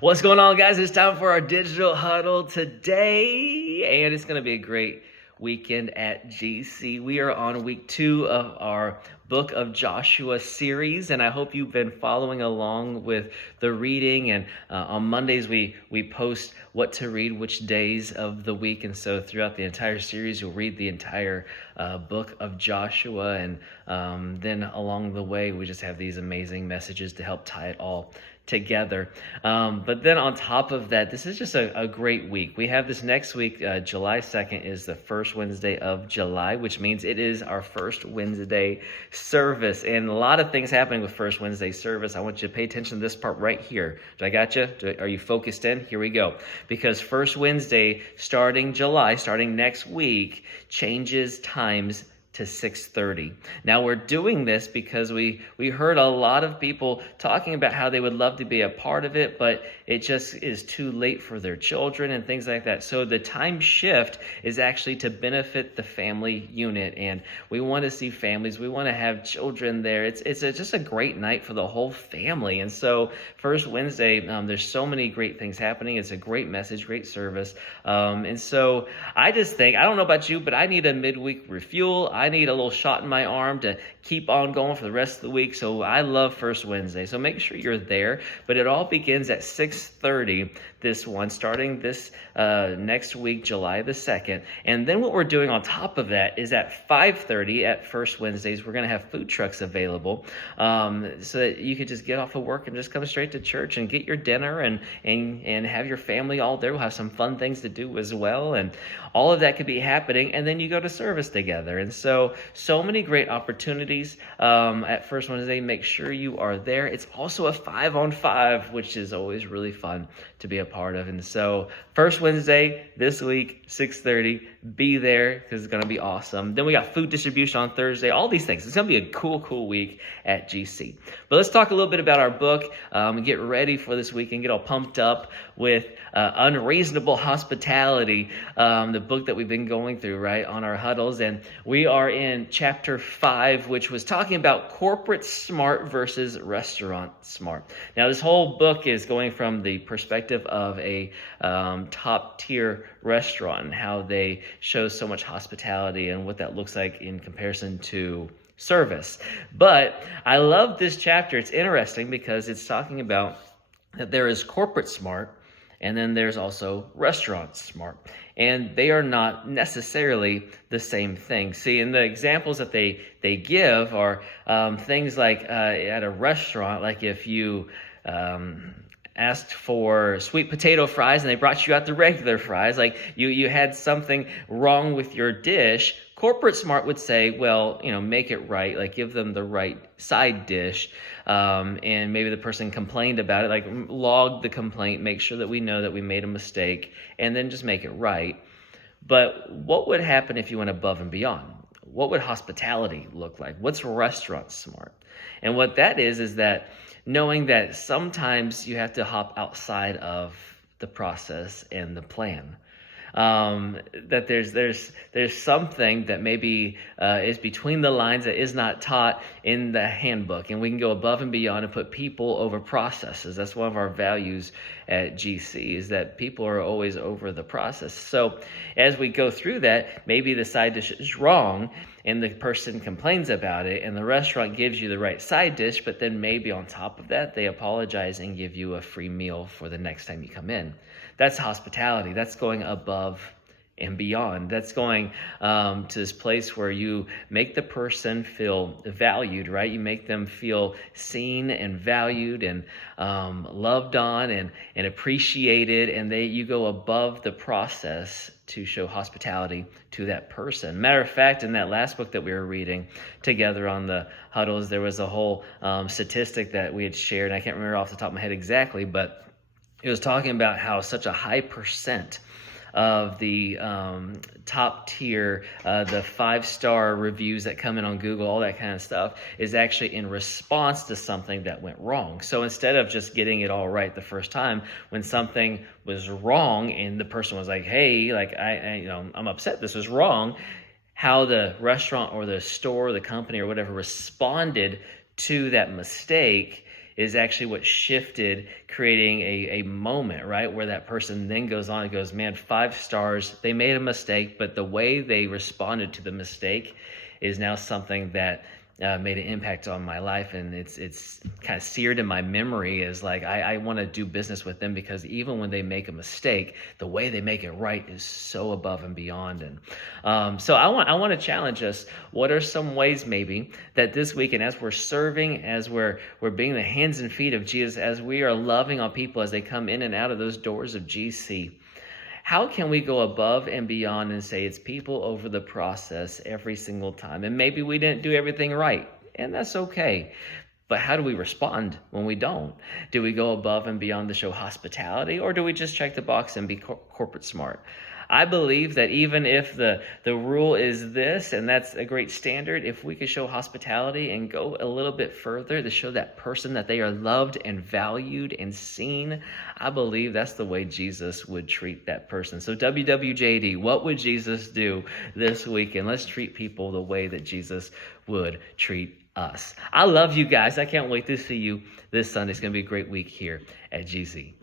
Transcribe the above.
What's going on, guys? It's time for our digital huddle today, and it's going to be a great weekend at GC. We are on week 2 of our Book of Joshua series, and I hope you've been following along with the reading. And on Mondays, we post what to read, which days of the week, and so throughout the entire series, you'll read the entire Book of Joshua, and then along the way, we just have these amazing messages to help tie it all together. But then on top of that, this is just a great week. We have this next week, July 2nd is the first Wednesday of July, which means it is our first Wednesday service. And a lot of things happening with first Wednesday service. I want you to pay attention to this part right here. I got you? Are you focused in? Here we go. Because first Wednesday, starting next week, changes times to 6:30. Now we're doing this because we heard a lot of people talking about how they would love to be a part of it, but it just is too late for their children and things like that. So the time shift is actually to benefit the family unit, and we want to see families. We want to have children there. It's just a great night for the whole family. And so first Wednesday, there's so many great things happening. It's a great message, great service. And so I just think, I don't know about you, but I need a midweek refuel. I need a little shot in my arm to keep on going for the rest of the week. So I love first Wednesday. So make sure you're there. But it all begins at 6:30, this one, starting this next week, July the 2nd. And then what we're doing on top of that is at 5:30 at first Wednesdays, we're going to have food trucks available so that you could just get off of work and just come straight to church and get your dinner and have your family all there. We'll have some fun things to do as well. And all of that could be happening. And then you go to service together. And so many great opportunities at First Wednesday. Make sure you are there. It's also a 5-on-5, which is always really fun to be a part of. And so First Wednesday this week, 6:30, be there because it's going to be awesome. Then we got food distribution on Thursday, all these things. It's going to be a cool week at GC. But let's talk a little bit about our book and get ready for this week and get all pumped up with Unreasonable Hospitality, the book that we've been going through, right, on our huddles. And we are in chapter 5, which was talking about corporate smart versus restaurant smart. Now, this whole book is going from the perspective of a top-tier restaurant and how they show so much hospitality and what that looks like in comparison to service. But I love this chapter. It's interesting because it's talking about that there is corporate smart, and then there's also restaurant smart. And they are not necessarily the same thing. See, and the examples that they give are things like at a restaurant, like if you asked for sweet potato fries and they brought you out the regular fries, like you had something wrong with your dish, corporate smart would say, well, make it right, like give them the right side dish. And maybe the person complained about it, like log the complaint, make sure that we know that we made a mistake, and then just make it right. But what would happen if you went above and beyond? What would hospitality look like? What's restaurant smart? And what that is that knowing that sometimes you have to hop outside of the process and the plan. That there's something that maybe is between the lines that is not taught in the handbook, and we can go above and beyond and put people over processes. That's one of our values at GC, is that people are always over the process. So as we go through that, maybe the side dish is wrong and the person complains about it, and the restaurant gives you the right side dish, but then maybe on top of that, they apologize and give you a free meal for the next time you come in. That's hospitality. That's going above and beyond. That's going to this place where you make the person feel valued, right? You make them feel seen and valued and loved on and appreciated, and you go above the process to show hospitality to that person. Matter of fact, in that last book that we were reading together on the huddles, there was a whole statistic that we had shared, and I can't remember off the top of my head exactly, but it was talking about how such a high percent of the top tier, the 5-star reviews that come in on Google, all that kind of stuff, is actually in response to something that went wrong. So instead of just getting it all right the first time, when something was wrong and the person was like, hey, like I'm upset, this was wrong, how the restaurant or the store, the company or whatever responded to that mistake is actually what shifted, creating a moment, right, where that person then goes on and goes, man, 5 stars, they made a mistake, but the way they responded to the mistake is now something that made an impact on my life, and it's kind of seared in my memory as like I want to do business with them, because even when they make a mistake, the way they make it right is so above and beyond. And so I want to challenge us. What are some ways maybe that this week, and as we're serving, as we're being the hands and feet of Jesus, as we are loving on people as they come in and out of those doors of GC, how can we go above and beyond and say it's people over the process every single time? And maybe we didn't do everything right, and that's okay. But how do we respond when we don't? Do we go above and beyond to show hospitality, or do we just check the box and be corporate smart? I believe that even if the rule is this, and that's a great standard, if we could show hospitality and go a little bit further to show that person that they are loved and valued and seen, I believe that's the way Jesus would treat that person. So WWJD, what would Jesus do this week? And let's treat people the way that Jesus would treat us. I love you guys. I can't wait to see you this Sunday. It's going to be a great week here at GC.